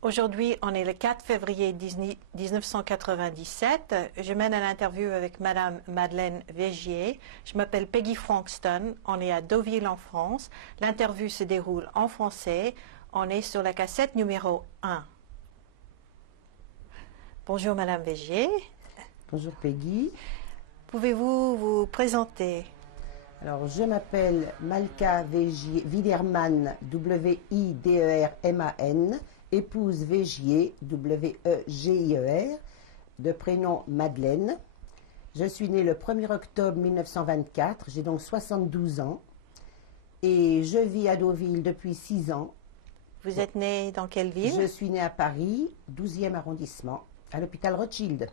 Aujourd'hui, on est le 4 février 1997. Je mène une interview avec Madame Madeleine Végier. Je m'appelle Peggy Frankston. On est à Deauville en France. L'interview se déroule en français. On est sur la cassette numéro 1. Bonjour Madame Végier. Bonjour Peggy. Pouvez-vous vous présenter? Alors, je m'appelle Malka Widerman, W-I-D-E-R-M-A-N, épouse Végier, W-E-G-I-E-R, de prénom Madeleine. Je suis née le 1er octobre 1924, j'ai donc 72 ans, et je vis à Deauville depuis 6 ans. Vous êtes née dans quelle ville? Je suis née à Paris, 12e arrondissement, à l'hôpital Rothschild.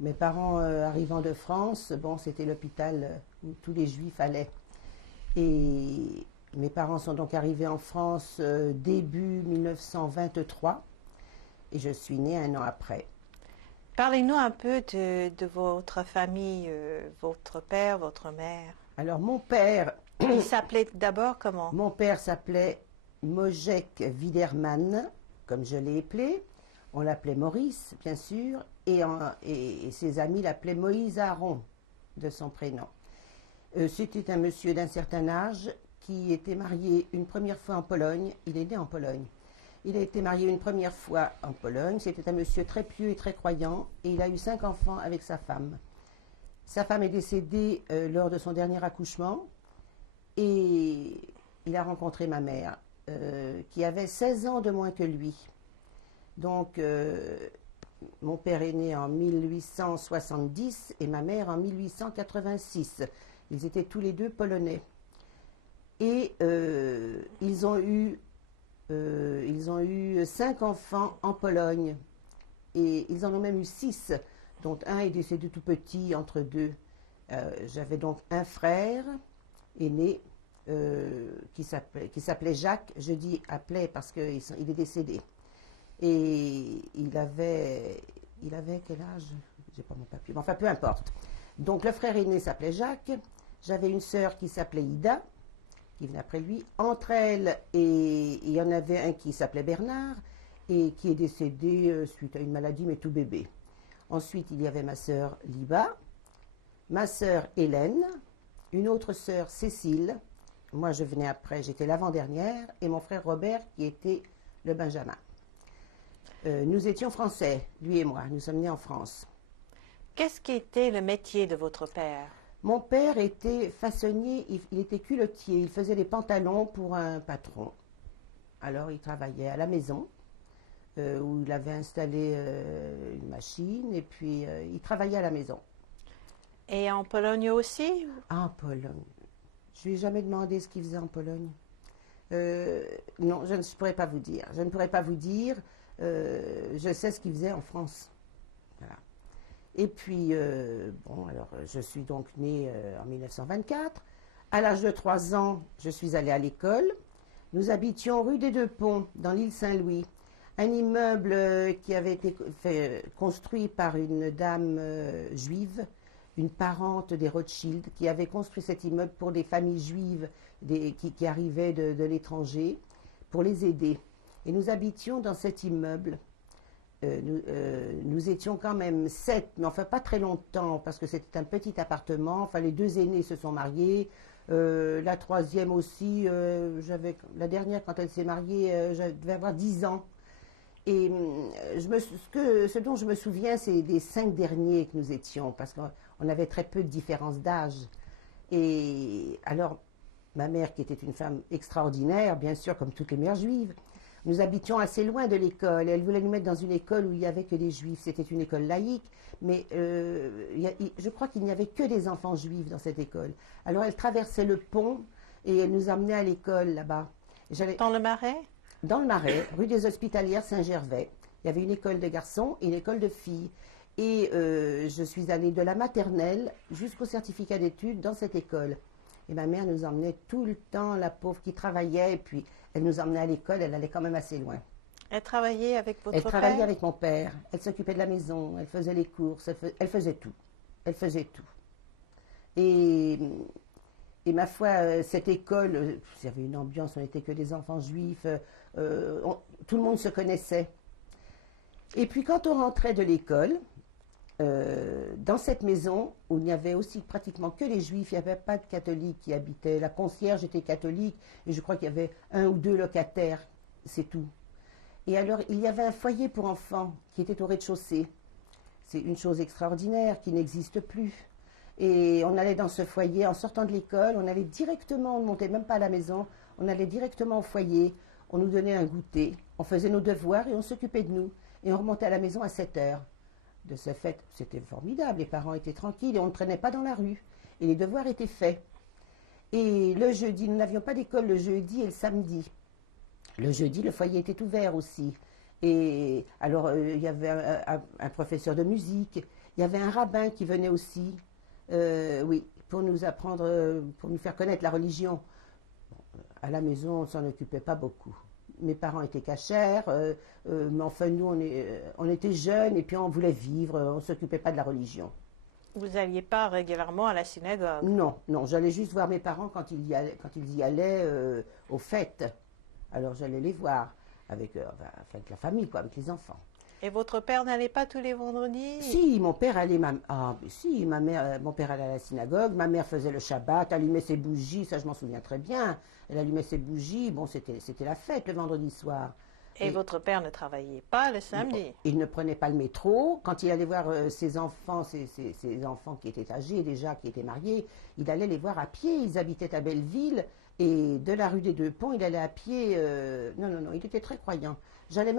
Mes parents arrivant de France, bon, c'était l'hôpital où tous les Juifs allaient. Et mes parents sont donc arrivés en France début 1923 et je suis née un an après. Parlez-nous un peu de votre famille, votre père, votre mère. Alors mon père... Il s'appelait d'abord comment? Mon père s'appelait Mojek Widerman, comme je l'ai appelé. On l'appelait Maurice, bien sûr, et ses amis l'appelaient Moïse Aaron, de son prénom. C'était un monsieur d'un certain âge qui était marié une première fois en Pologne. Il est né en Pologne. Il a été marié une première fois en Pologne. C'était un monsieur très pieux et très croyant, et il a eu 5 enfants avec sa femme. Sa femme est décédée lors de son dernier accouchement, et il a rencontré ma mère, qui avait 16 ans de moins que lui. Donc, mon père est né en 1870 et ma mère en 1886. Ils étaient tous les deux polonais. Et ils ont eu 5 enfants en Pologne. Et ils en ont même eu 6, dont un est décédé tout petit, entre deux. J'avais donc un frère aîné qui s'appelait Jacques. Je dis appelait parce qu'il est décédé. Et il avait quel âge? J'ai pas mon papier. Enfin, peu importe. Donc, le frère aîné s'appelait Jacques. J'avais une sœur qui s'appelait Ida, qui venait après lui. Entre elles, et il y en avait un qui s'appelait Bernard, et qui est décédé suite à une maladie, mais tout bébé. Ensuite, il y avait ma sœur Liba, ma sœur Hélène, une autre sœur Cécile. Moi, je venais après, j'étais l'avant-dernière, et mon frère Robert, qui était le Benjamin. Nous étions français, lui et moi, nous sommes nés en France. Qu'est-ce qui était le métier de votre père? Mon père était façonnier, il était culottier, il faisait des pantalons pour un patron. Alors il travaillait à la maison, où il avait installé une machine, et puis il travaillait à la maison. Et en Pologne aussi? En Pologne. Je lui ai jamais demandé ce qu'il faisait en Pologne. Non, je ne pourrais pas vous dire. Je ne pourrais pas vous dire. Je sais ce qu'il faisait en France. Voilà. Et puis, bon, alors, je suis donc née en 1924. À l'âge de 3 ans, je suis allée à l'école. Nous habitions rue des Deux Ponts, dans l'île Saint-Louis. Un immeuble qui avait été construit par une dame juive, une parente des Rothschild, qui avait construit cet immeuble pour des familles juives qui arrivaient de l'étranger, pour les aider. Et nous habitions dans cet immeuble. Nous étions quand même 7, mais enfin pas très longtemps, parce que c'était un petit appartement. Enfin, les 2 aînés se sont mariés. La 3e aussi, la dernière, quand elle s'est mariée, je devais avoir 10 ans. Et ce dont je me souviens, c'est des 5 derniers que nous étions, parce qu'on avait très peu de différence d'âge. Et alors, ma mère, qui était une femme extraordinaire, bien sûr, comme toutes les mères juives, nous habitions assez loin de l'école. Elle voulait nous mettre dans une école où il n'y avait que des juifs. C'était une école laïque, mais je crois qu'il n'y avait que des enfants juifs dans cette école. Alors elle traversait le pont et elle nous emmenait à l'école là-bas. Dans le Marais? Dans le Marais, rue des Hospitalières Saint-Gervais. Il y avait une école de garçons et une école de filles. Et je suis allée de la maternelle jusqu'au certificat d'études dans cette école. Et ma mère nous emmenait tout le temps, la pauvre qui travaillait, et puis elle nous emmenait à l'école, elle allait quand même assez loin. Elle travaillait avec votre père? Elle travaillait avec mon père, elle s'occupait de la maison, elle faisait les courses, elle faisait tout. Elle faisait tout. Et ma foi, cette école, il y avait une ambiance, on n'était que des enfants juifs, tout le monde se connaissait. Et puis quand on rentrait de l'école, dans cette maison où il n'y avait aussi pratiquement que les juifs, il n'y avait pas de catholiques qui habitaient. La concierge était catholique et je crois qu'il y avait 1 ou 2 locataires, c'est tout. Et alors il y avait un foyer pour enfants qui était au rez-de-chaussée. C'est une chose extraordinaire qui n'existe plus. Et on allait dans ce foyer, en sortant de l'école, on allait directement, on ne montait même pas à la maison, on allait directement au foyer, on nous donnait un goûter, on faisait nos devoirs et on s'occupait de nous. Et on remontait à la maison à 7 heures. De ce fait, c'était formidable, les parents étaient tranquilles et on ne traînait pas dans la rue. Et les devoirs étaient faits. Et le jeudi, nous n'avions pas d'école le jeudi et le samedi. Le jeudi, le foyer était ouvert aussi. Et alors, il y avait un professeur de musique, il y avait un rabbin qui venait aussi, oui, pour nous apprendre, pour nous faire connaître la religion. À la maison, on ne s'en occupait pas beaucoup. Mes parents étaient cachers, mais enfin, nous, on était jeunes et puis on voulait vivre, on ne s'occupait pas de la religion. Vous n'alliez pas régulièrement à la synagogue? Non, non, j'allais juste voir mes parents quand ils y allaient aux fêtes. Alors j'allais les voir avec la famille, quoi, avec les enfants. Et votre père n'allait pas tous les vendredis? Si, mon père allait, si, mon père allait à la synagogue, ma mère faisait le Shabbat, allumait ses bougies, ça je m'en souviens très bien. Elle allumait ses bougies, bon, c'était la fête le vendredi soir. Et votre père ne travaillait pas le samedi? Il ne prenait pas le métro. Quand il allait voir ses enfants, ses enfants qui étaient âgés déjà, qui étaient mariés, il allait les voir à pied. Ils habitaient à Belleville et de la rue des Deux Ponts, il allait à pied. Non, il était très croyant. J'allais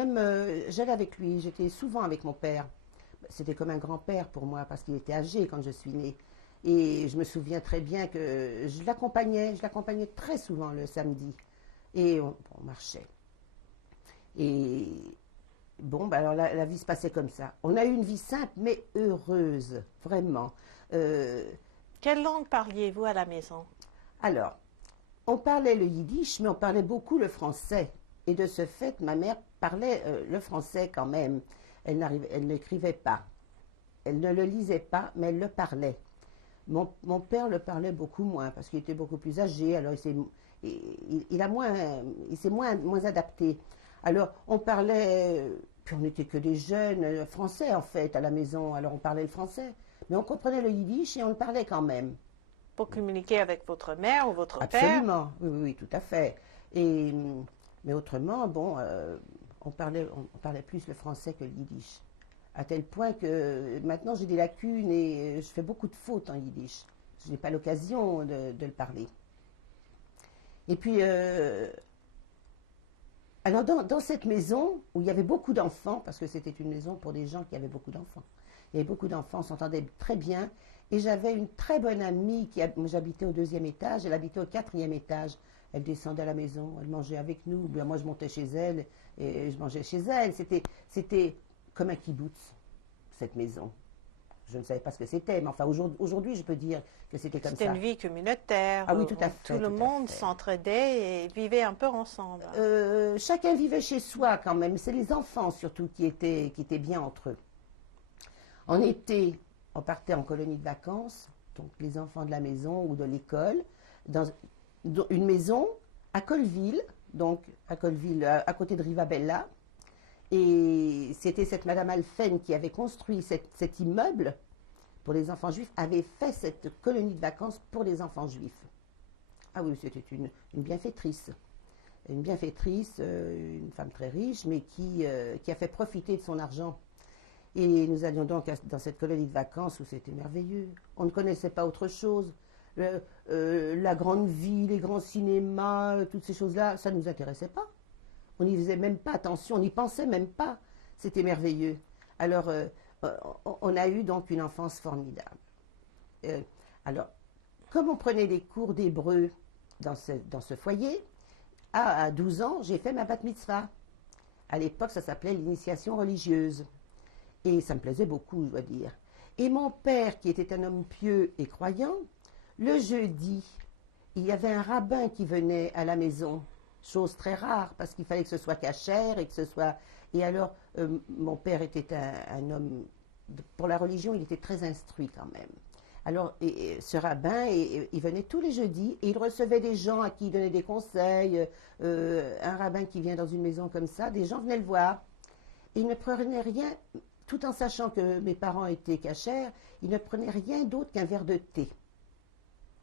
avec lui. J'étais souvent avec mon père. C'était comme un grand-père pour moi parce qu'il était âgé quand je suis née. Et je me souviens très bien que je l'accompagnais très souvent le samedi. Et on marchait. Et bon, alors la vie se passait comme ça. On a eu une vie simple mais heureuse, vraiment. Quelle langue parliez-vous à la maison? Alors, on parlait le yiddish, mais on parlait beaucoup le français. Et de ce fait, ma mère parlait le français quand même. Elle n'écrivait pas. Elle ne le lisait pas, mais elle le parlait. Mon père le parlait beaucoup moins, parce qu'il était beaucoup plus âgé, alors il s'est moins adapté. Alors, on parlait, puis on n'était que des jeunes français en fait à la maison, alors on parlait le français. Mais on comprenait le yiddish et on le parlait quand même. Pour communiquer avec votre mère ou votre père? Absolument, oui, tout à fait. Mais autrement, bon, on parlait plus le français que le yiddish. À tel point que maintenant j'ai des lacunes et je fais beaucoup de fautes en yiddish. Je n'ai pas l'occasion de le parler. Et puis, alors dans cette maison où il y avait beaucoup d'enfants, parce que c'était une maison pour des gens qui avaient beaucoup d'enfants, il y avait beaucoup d'enfants, on s'entendait très bien, et j'avais une très bonne amie j'habitais au 2e étage, elle habitait au 4e étage. Elle descendait à la maison, elle mangeait avec nous, bien moi je montais chez elle et je mangeais chez elle. C'était comme un kibboutz, cette maison. Je ne savais pas ce que c'était, mais enfin aujourd'hui je peux dire que c'était comme ça. C'était une vie communautaire. Ah oui, tout à fait. Tout le monde s'entraidait et vivait un peu ensemble. Chacun vivait chez soi quand même. C'est les enfants surtout qui étaient bien entre eux. En été, on partait en colonie de vacances, donc les enfants de la maison ou de l'école, dans une maison à Colleville, donc à Colleville, à côté de Rivabella. Et c'était cette Madame Alphen qui avait construit cet immeuble pour les enfants juifs, avait fait cette colonie de vacances pour les enfants juifs. Ah oui, c'était une bienfaitrice. Une bienfaitrice, une femme très riche, mais qui a fait profiter de son argent. Et nous allions donc dans cette colonie de vacances où c'était merveilleux. On ne connaissait pas autre chose. La grande vie, les grands cinémas, toutes ces choses-là, ça ne nous intéressait pas. On n'y faisait même pas attention, on n'y pensait même pas. C'était merveilleux. Alors, on a eu donc une enfance formidable. Alors, comme on prenait des cours d'hébreu dans ce foyer, à 12 ans, j'ai fait ma bat mitzvah. À l'époque, ça s'appelait l'initiation religieuse. Et ça me plaisait beaucoup, je dois dire. Et mon père, qui était un homme pieux et croyant, le jeudi, il y avait un rabbin qui venait à la maison, chose très rare, parce qu'il fallait que ce soit cachère et que ce soit... Et alors, mon père était un homme... Pour la religion, il était très instruit quand même. Alors, ce rabbin, il venait tous les jeudis et il recevait des gens à qui il donnait des conseils. Un rabbin qui vient dans une maison comme ça, des gens venaient le voir. Et ils ne prenaient rien, tout en sachant que mes parents étaient cachers, ils ne prenaient rien d'autre qu'un verre de thé.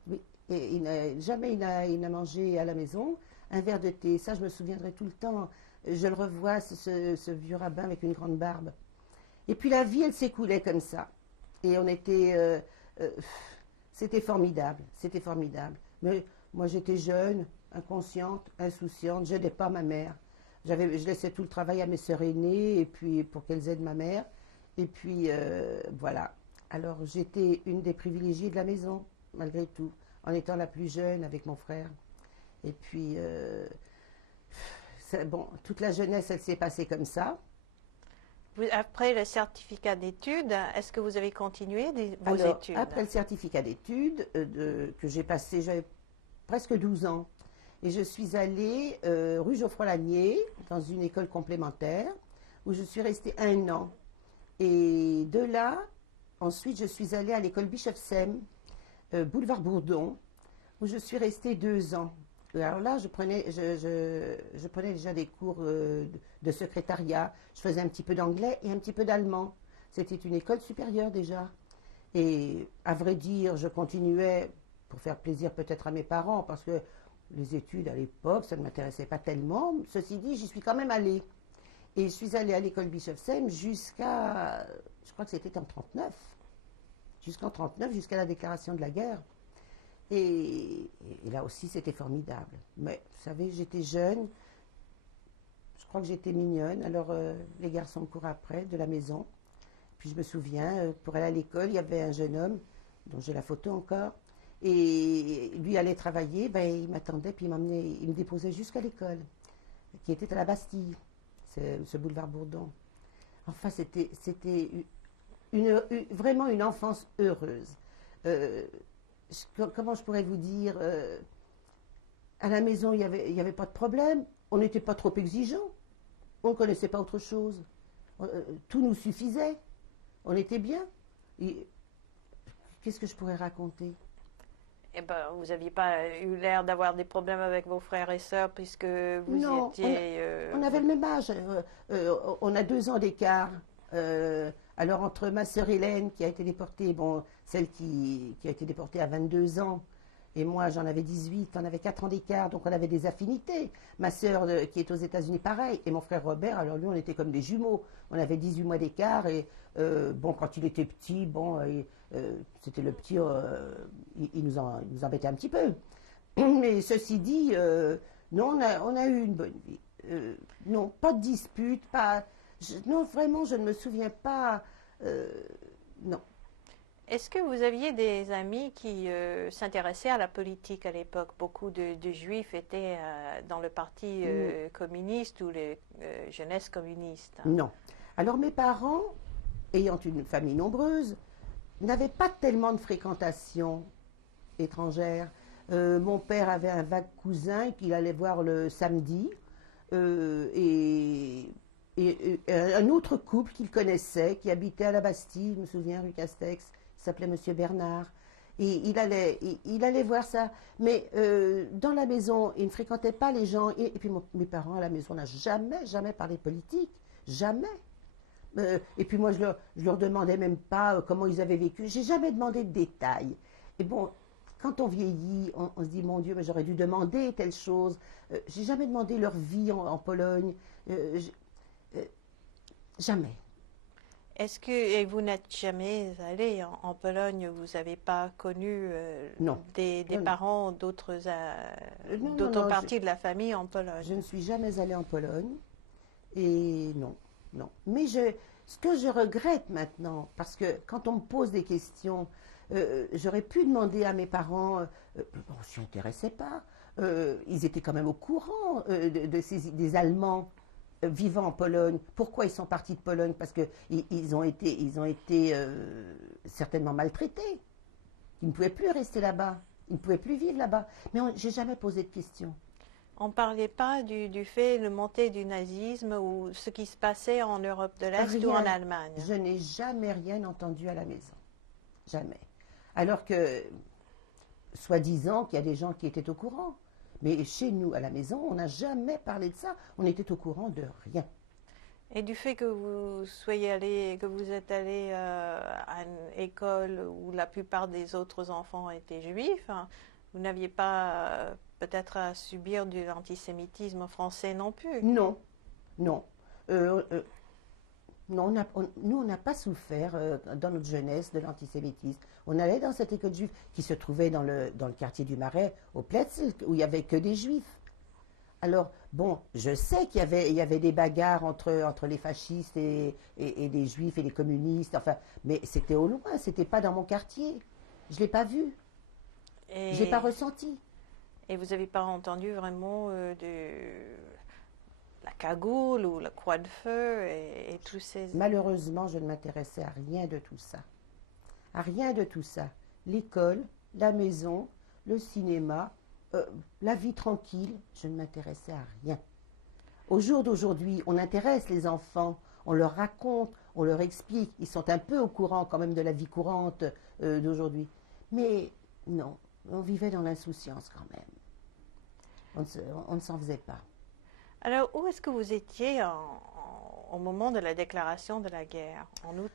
Oui. Et jamais il n'a mangé à la maison un verre de thé. Ça, je me souviendrai tout le temps. Je le revois, ce vieux rabbin avec une grande barbe. Et puis la vie, elle s'écoulait comme ça. Et on était... c'était formidable, c'était formidable. Mais moi, j'étais jeune, inconsciente, insouciante. Je n'aidais pas ma mère. Je laissais tout le travail à mes sœurs aînées, et puis pour qu'elles aident ma mère. Et puis, voilà. Alors, j'étais une des privilégiées de la maison, malgré tout, en étant la plus jeune avec mon frère. Et puis, bon, toute la jeunesse, elle s'est passée comme ça. Après le certificat d'études, est-ce que vous avez continué vos Alors, études? après le certificat d'études que j'ai passé, j'avais presque 12 ans. Et je suis allée rue Geoffroy-Lanier, dans une école complémentaire, où je suis restée 1 an. Et de là, ensuite, je suis allée à l'école Bischofsheim, boulevard Bourdon, où je suis restée 2 ans. Alors là, je prenais déjà des cours de secrétariat. Je faisais un petit peu d'anglais et un petit peu d'allemand. C'était une école supérieure déjà. Et à vrai dire, je continuais pour faire plaisir peut-être à mes parents, parce que les études à l'époque, ça ne m'intéressait pas tellement. Ceci dit, j'y suis quand même allée. Et je suis allée à l'école Bischofsheim jusqu'à, je crois que c'était en 1939. Jusqu'en 1939, jusqu'à la déclaration de la guerre. Et là aussi, c'était formidable. Mais, vous savez, j'étais jeune, je crois que j'étais mignonne, alors les garçons courent après, de la maison. Puis je me souviens, pour aller à l'école, il y avait un jeune homme, dont j'ai la photo encore, et lui allait travailler, ben, il m'attendait, puis il me déposait jusqu'à l'école, qui était à la Bastille, ce boulevard Bourdon. Enfin, c'était vraiment une enfance heureuse. Comment je pourrais vous dire, à la maison, il y avait pas de problème, on n'était pas trop exigeants, on ne connaissait pas autre chose, tout nous suffisait, on était bien. Qu'est-ce que je pourrais raconter? Eh ben, vous n'aviez pas eu l'air d'avoir des problèmes avec vos frères et sœurs puisque vous Non, étiez... on avait le même âge, on a 2 ans d'écart. Alors entre ma sœur Hélène qui a été déportée, bon, celle qui a été déportée à 22 ans, et moi j'en avais 18, on avait 4 ans d'écart, donc on avait des affinités. Ma sœur qui est aux États-Unis, pareil, et mon frère Robert, alors lui on était comme des jumeaux, on avait 18 mois d'écart, et bon, quand il était petit, bon, c'était le petit, il nous embêtait un petit peu. Mais ceci dit, non, on a eu une bonne vie. Non, pas de dispute, pas... non, vraiment, je ne me souviens pas. Non. Est-ce que vous aviez des amis qui s'intéressaient à la politique à l'époque? Beaucoup de juifs étaient dans le parti communiste ou les jeunesses communistes. Non. Alors mes parents, ayant une famille nombreuse, n'avaient pas tellement de fréquentation étrangère. Mon père avait un vague cousin qu'il allait voir le samedi, et un autre couple qu'il connaissait, qui habitait à la Bastille, je me souviens, rue Castex, il s'appelait Monsieur Bernard. Et il allait voir ça. Mais dans la maison, il ne fréquentait pas les gens. Et puis mes parents à la maison, on n'a jamais parlé politique. Jamais. Et puis moi, je leur demandais même pas comment ils avaient vécu. J'ai jamais demandé de détails. Et bon, quand on vieillit, on se dit, mon Dieu, mais j'aurais dû demander telle chose. J'ai jamais demandé leur vie en Pologne. Jamais. Est-ce que et vous n'êtes jamais allé en Pologne? Vous n'avez pas connu Non. des Non. parents d'autres Non, parties de la famille en Pologne? Je ne suis jamais allée en Pologne. Et non. Mais ce que je regrette maintenant, parce que quand on me pose des questions, j'aurais pu demander à mes parents, on ne s'y intéressait pas, ils étaient quand même au courant des Allemands vivant en Pologne. Pourquoi ils sont partis de Pologne? Parce qu'ils ont été certainement maltraités. Ils ne pouvaient plus rester là-bas, ils ne pouvaient plus vivre là-bas. Mais je n'ai jamais posé de questions. On ne parlait pas du fait de montée du nazisme ou ce qui se passait en Europe de l'Est ou en Allemagne? Je n'ai jamais rien entendu à la maison. Jamais. Alors que, soi-disant qu'il y a des gens qui étaient au courant. Mais chez nous, à la maison, on n'a jamais parlé de ça. On était au courant de rien. Et du fait que que vous êtes allé à une école où la plupart des autres enfants étaient juifs, hein, vous n'aviez pas peut-être à subir de l'antisémitisme français non plus. Non, non. Euh, euh, non, nous, on n'a pas souffert dans notre jeunesse de l'antisémitisme. On allait dans cette école juive qui se trouvait dans le quartier du Marais, au Pletzel, où il n'y avait que des juifs. Alors, bon, je sais qu'il y avait des bagarres entre les fascistes et les juifs et les communistes, enfin, mais c'était au loin, c'était pas dans mon quartier. Je ne l'ai pas vu, je ne l'ai pas Et, ressenti. et vous n'avez pas entendu vraiment de la cagoule ou la croix de feu et tous ces... Malheureusement, je ne m'intéressais à rien de tout ça. À rien de tout ça. L'école, la maison, le cinéma, la vie tranquille, je ne m'intéressais à rien. Au jour d'aujourd'hui, on intéresse les enfants, on leur raconte, on leur explique. Ils sont un peu au courant quand même de la vie courante d'aujourd'hui. Mais non, on vivait dans l'insouciance quand même. On ne s'en faisait pas. Alors, où est-ce que vous étiez au moment de la déclaration de la guerre, en août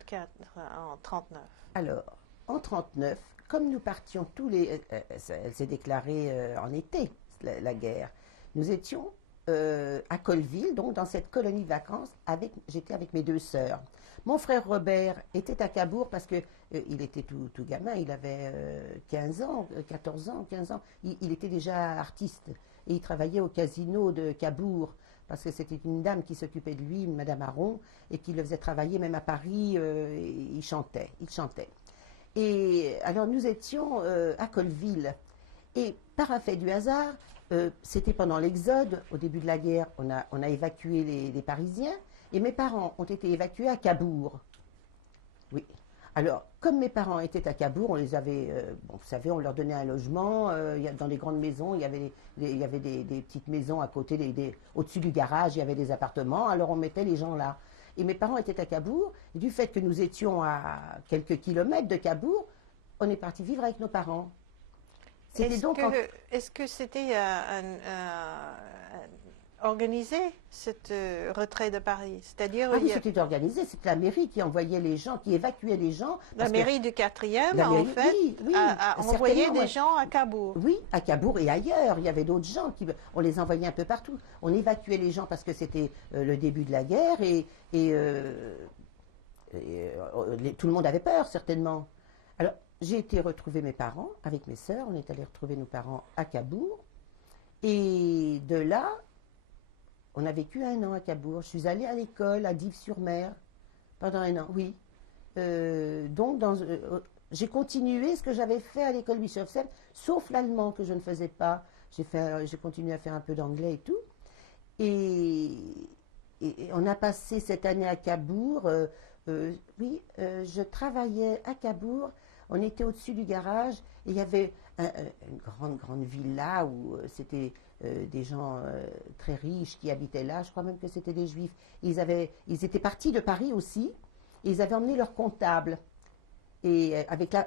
en 39? Alors, en 1939, comme nous partions tous les... elle s'est déclarée en été, la guerre. Nous étions à Colville, donc dans cette colonie de vacances, j'étais avec mes deux sœurs. Mon frère Robert était à Cabourg parce que il était tout gamin, il avait 15 ans, 14 ans, 15 ans. Il était déjà artiste et il travaillait au casino de Cabourg parce que c'était une dame qui s'occupait de lui, une madame Aron, et qui le faisait travailler même à Paris. Il chantait. Et alors nous étions à Colville. Et par un fait du hasard, c'était pendant l'Exode, au début de la guerre, on a évacué les Parisiens, et mes parents ont été évacués à Cabourg. Oui. Alors, comme mes parents étaient à Cabourg, on les avait, bon, vous savez, on leur donnait un logement. Dans les grandes maisons, il y avait des petites maisons à côté, au-dessus du garage, il y avait des appartements. Alors, on mettait les gens là. Et mes parents étaient à Cabourg. Et du fait que nous étions à quelques kilomètres de Cabourg, on est parti vivre avec nos parents. C'était Est-ce donc que est-ce que c'était organisé, cette retrait de Paris? C'est-à-dire, Ah oui, c'était organisé. C'est la mairie qui envoyait les gens, qui évacuait les gens. la mairie du 4e, la en mairie, fait, oui, a envoyé des gens à Cabourg. Oui, à Cabourg et ailleurs. Il y avait d'autres gens on les envoyait un peu partout. On évacuait les gens parce que c'était le début de la guerre et tout le monde avait peur, certainement. Alors, j'ai été retrouver mes parents avec mes sœurs. On est allé retrouver nos parents à Cabourg. Et de là, on a vécu 1 an à Cabourg. Je suis allée à l'école à Dives-sur-Mer pendant 1 an, oui. Donc, j'ai continué ce que j'avais fait à l'école Bischofsheim, sauf l'allemand que je ne faisais pas. J'ai continué à faire un peu d'anglais et tout. Et, et on a passé cette année à Cabourg. Oui, je travaillais à Cabourg. On était au-dessus du garage et il y avait une grande villa où c'était des gens très riches qui habitaient là. Je crois même que c'était des juifs. Ils étaient partis de Paris aussi. Et ils avaient emmené leur comptable et avec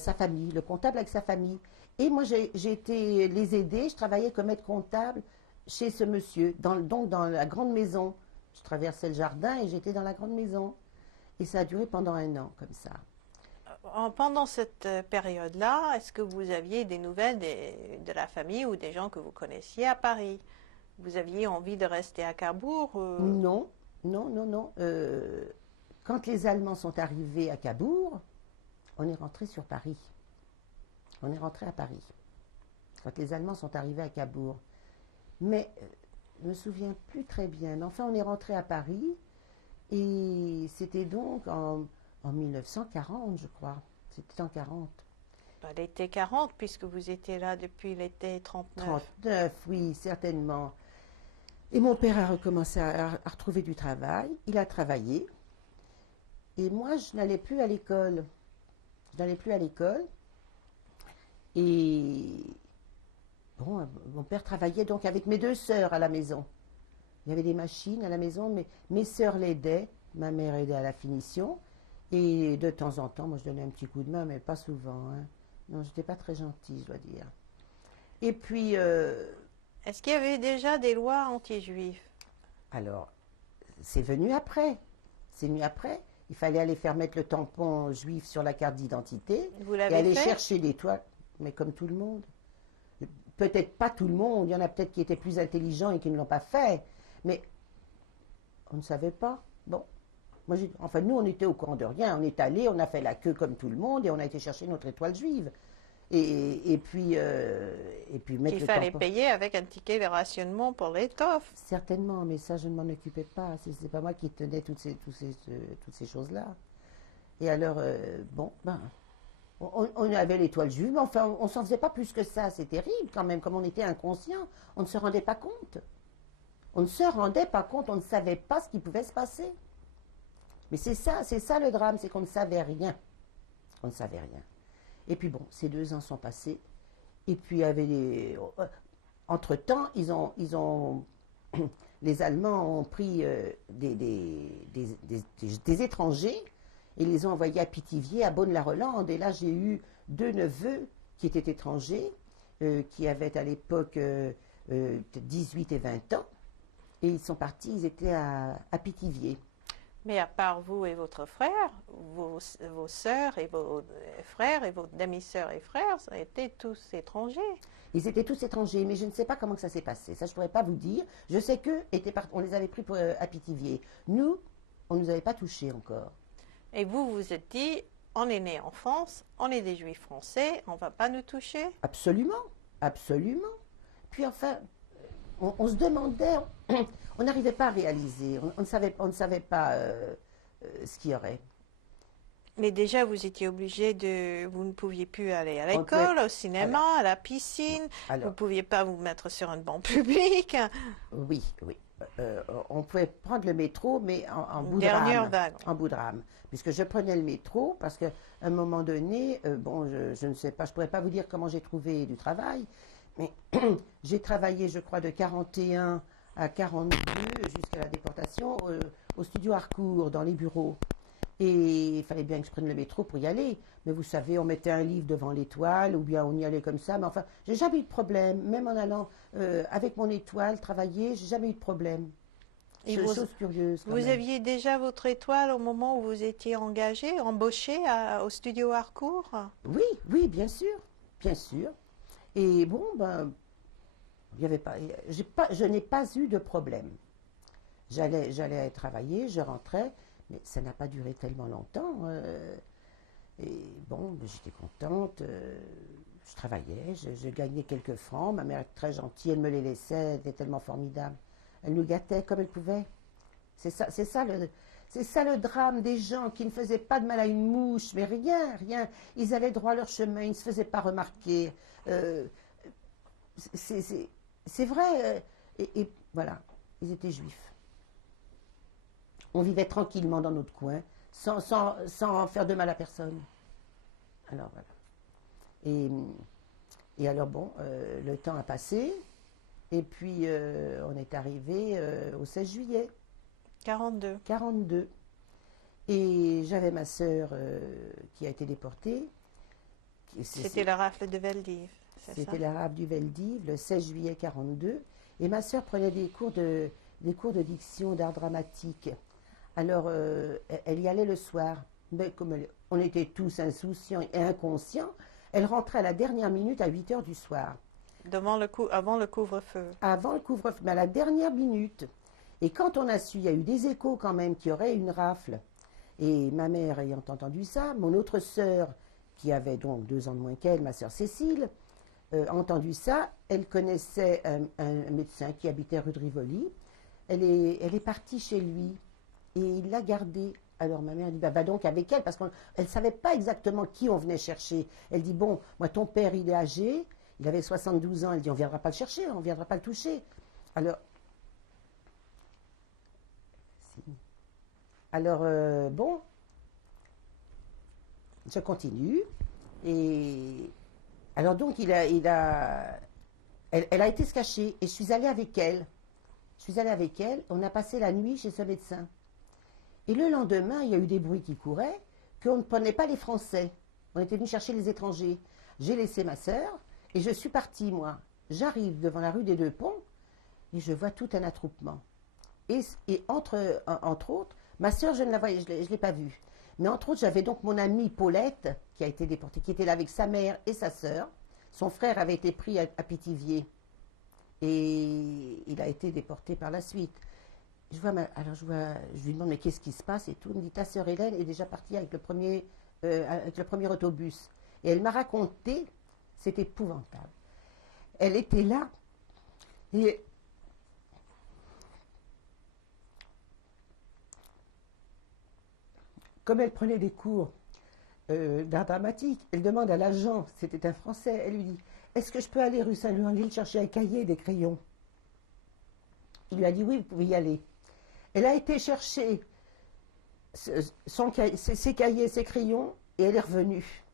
sa famille, le comptable avec sa famille. Et moi, j'ai été les aider. Je travaillais comme aide comptable chez ce monsieur, donc dans la grande maison. Je traversais le jardin et j'étais dans la grande maison. Et ça a duré pendant 1 an, comme ça. Pendant cette période-là, est-ce que vous aviez des nouvelles de la famille ou des gens que vous connaissiez à Paris? Vous aviez envie de rester à Cabourg? Non, non, non, non. Quand les Allemands sont arrivés à Cabourg, on est rentré sur Paris. On est rentré à Paris. Quand les Allemands sont arrivés à Cabourg. Mais je ne me souviens plus très bien. Mais enfin, on est rentré à Paris. Et c'était donc en 1940, je crois. C'était en 40. L'été 40, puisque vous étiez là depuis l'été 39. 39, oui, certainement. Et mon père a recommencé à retrouver du travail. Il a travaillé. Et moi, je n'allais plus à l'école. Je n'allais plus à l'école. Et bon, mon père travaillait donc avec mes deux sœurs à la maison. Il y avait des machines à la maison, mais mes sœurs l'aidaient. Ma mère aidait à la finition. Et de temps en temps, moi, je donnais un petit coup de main, mais pas souvent. Hein. Non, je n'étais pas très gentille, je dois dire. Et puis, Est-ce qu'il y avait déjà des lois anti-juives? alors, c'est venu après. C'est venu après. Il fallait aller faire mettre le tampon juif sur la carte d'identité Vous et l'avez aller fait? chercher l'étoile. Mais comme tout le monde. Peut-être pas tout le monde. Il y en a peut-être qui étaient plus intelligents et qui ne l'ont pas fait. Mais on ne savait pas. Bon. Moi, enfin, nous, on était au courant de rien. On est allé, on a fait la queue comme tout le monde et on a été chercher notre étoile juive. Et puis mettre Qu'il le fallait tampon. payer avec un ticket de rationnement pour l'étoffe. Certainement, mais ça, je ne m'en occupais pas. C'est pas moi qui tenais toutes ces choses-là. Et alors, bon, ben, on avait l'étoile juive, mais enfin, on s'en faisait pas plus que ça. C'est terrible quand même, comme on était inconscient. On ne se rendait pas compte. On ne se rendait pas compte, on ne savait pas ce qui pouvait se passer. Mais c'est ça le drame, c'est qu'on ne savait rien. On ne savait rien. Et puis bon, ces 2 ans sont passés. Et puis il y avait les... Entre-temps, les Allemands ont pris des étrangers et les ont envoyés à Pithiviers, à Beaune-la-Rolande. Et là, j'ai eu 2 neveux qui étaient étrangers, qui avaient à l'époque 18 et 20 ans. Et ils sont partis, ils étaient à Pithiviers. Mais à part vous et votre frère, vos sœurs et vos frères et vos demi-sœurs et frères, ça a été tous étrangers. Ils étaient tous étrangers, mais je ne sais pas comment que ça s'est passé. Ça, je ne pourrais pas vous dire. Je sais qu'eux, on les avait pris à Pithiviers. Nous, on ne nous avait pas touchés encore. Et vous vous êtes dit, on est né en France, on est des juifs français, on ne va pas nous toucher. Absolument, absolument. Puis enfin, on se demandait, on n'arrivait pas à réaliser, on ne savait pas ce qu'il y aurait. Mais déjà, vous étiez obligé vous ne pouviez plus aller à On l'école, pouvait- au cinéma, à la piscine, vous ne Alors, pouviez pas vous mettre sur un banc public. oui, oui. On pouvait prendre le métro, mais en bout de Dernière rame. vague. En bout de rame. Puisque je prenais le métro, parce qu'à un moment donné, bon, je ne sais pas, je ne pourrais pas vous dire comment j'ai trouvé du travail, mais j'ai travaillé, je crois, de 41 à 42 jusqu'à la déportation au studio Harcourt, dans les bureaux. Et il fallait bien que je prenne le métro pour y aller. Mais vous savez, on mettait un livre devant l'étoile, ou bien on y allait comme ça. Mais enfin, j'ai jamais eu de problème. Même en allant avec mon étoile travailler, j'ai jamais eu de problème. Et Chose curieuse. Quand vous même. aviez déjà votre étoile au moment où vous étiez engagé, embauché au studio Harcourt? Oui, oui, bien sûr. Bien sûr. Et bon, ben, il y avait pas, je n'ai pas eu de problème. J'allais travailler, je rentrais, mais ça n'a pas duré tellement longtemps. Et bon, ben, j'étais contente. Je travaillais, je gagnais quelques francs. Ma mère était très gentille, elle me les laissait, elle était tellement formidable. Elle nous gâtait comme elle pouvait. C'est ça le drame des gens qui ne faisaient pas de mal à une mouche, mais rien, rien. Ils allaient droit à leur chemin, ils ne se faisaient pas remarquer. C'est vrai. Et voilà, ils étaient juifs. On vivait tranquillement dans notre coin, sans faire de mal à personne. Alors voilà. Et alors bon, le temps a passé, et puis on est arrivé au 16 juillet 42. 42. Et j'avais ma sœur qui a été déportée. C'était la rafle de Veldiv, c'est ça? C'était la rafle du Veldiv, le 16 juillet 42. Et ma sœur prenait des cours de diction, d'art dramatique. Alors, elle y allait le soir. Mais comme on était tous insouciants et inconscients, elle rentrait à la dernière minute à 8 heures du soir. Avant le couvre-feu. Avant le couvre-feu, mais à la dernière minute. Et quand on a su, il y a eu des échos quand même qu'il y aurait une rafle. Et ma mère ayant entendu ça, mon autre sœur, qui avait donc 2 ans de moins qu'elle, ma sœur Cécile, a entendu ça. Elle connaissait un médecin qui habitait rue de Rivoli. Elle est partie chez lui et il l'a gardée. Alors ma mère dit, bah, va donc avec elle, parce qu'elle ne savait pas exactement qui on venait chercher. Elle dit, bon, moi ton père il est âgé, il avait 72 ans, elle dit, on ne viendra pas le chercher, on ne viendra pas le toucher. Alors, bon, je continue. Et alors donc, elle a été se cacher et je suis allée avec elle. On a passé la nuit chez ce médecin. Et le lendemain, il y a eu des bruits qui couraient, qu'on ne prenait pas les Français. On était venu chercher les étrangers. J'ai laissé ma sœur et je suis partie, moi. J'arrive devant la rue des Deux Ponts et je vois tout un attroupement. Et entre autres, ma sœur, je ne la voyais, je ne l'ai pas vue. Mais entre autres, j'avais donc mon amie Paulette, qui a été déportée, qui était là avec sa mère et sa sœur. Son frère avait été pris à Pithiviers. Et il a été déporté par la suite. Je lui demande, mais qu'est-ce qui se passe et tout. Il me dit, ta sœur Hélène est déjà partie avec le premier autobus. Et elle m'a raconté, c'est épouvantable. Elle était là, et comme elle prenait des cours d'art dramatique, elle demande à l'agent, c'était un Français, elle lui dit, est-ce que je peux aller rue Saint-Louis-en-l'Île chercher un cahier et des crayons? Il lui a dit, oui, vous pouvez y aller. Elle a été chercher ses cahiers, ses crayons, et elle est revenue.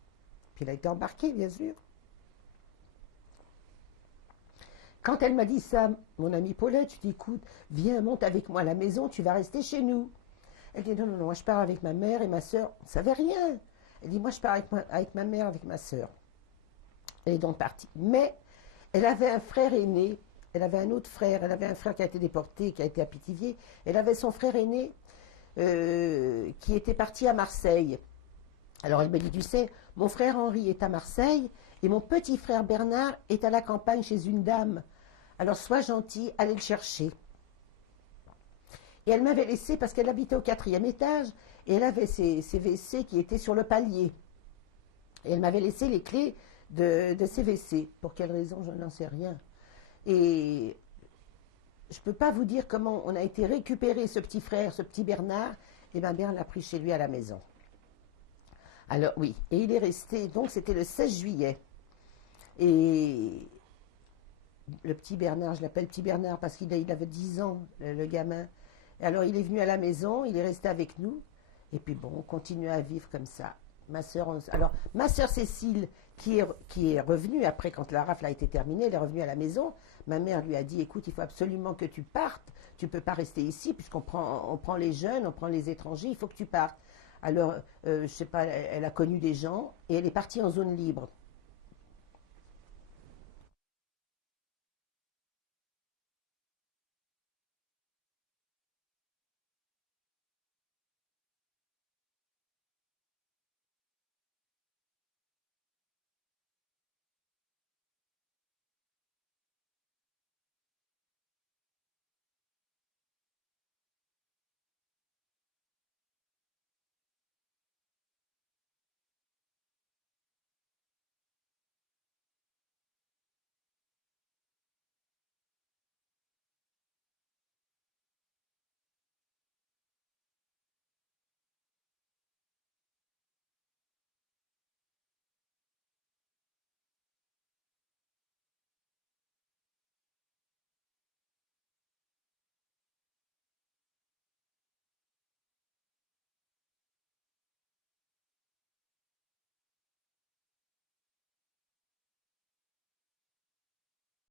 Puis elle a été embarquée, bien sûr. Quand elle m'a dit ça, mon amie Paulette, je dis, écoute, viens, monte avec moi à la maison, tu vas rester chez nous. Elle dit, non, non, non, moi je pars avec ma mère et ma sœur. On ne savait rien. Elle dit, moi je pars avec ma mère, avec ma sœur. Elle est donc partie. Mais elle avait un frère aîné, elle avait un autre frère, elle avait un frère qui a été déporté, qui a été à Pithiviers. Elle avait son frère aîné qui était parti à Marseille. Alors elle me dit, tu sais, mon frère Henri est à Marseille et mon petit frère Bernard est à la campagne chez une dame. Alors sois gentil, allez le chercher. Et elle m'avait laissé, parce qu'elle habitait au 4e étage, et elle avait ses WC qui étaient sur le palier. Et elle m'avait laissé les clés de ses WC. Pour quelle raison, je n'en sais rien. Et je ne peux pas vous dire comment on a été récupérer ce petit frère, ce petit Bernard, et ma mère l'a pris chez lui à la maison. Alors oui, et il est resté, donc c'était le 16 juillet. Et le petit Bernard, je l'appelle petit Bernard parce qu'il avait 10 ans, le gamin. Et alors il est venu à la maison, il est resté avec nous, et puis bon, on continue à vivre comme ça. Ma sœur Cécile, qui est revenue après, quand la rafle a été terminée, elle est revenue à la maison. Ma mère lui a dit, écoute, il faut absolument que tu partes, tu ne peux pas rester ici, puisqu'on prend les jeunes, on prend les étrangers, il faut que tu partes. Alors, je ne sais pas, elle a connu des gens, et elle est partie en zone libre.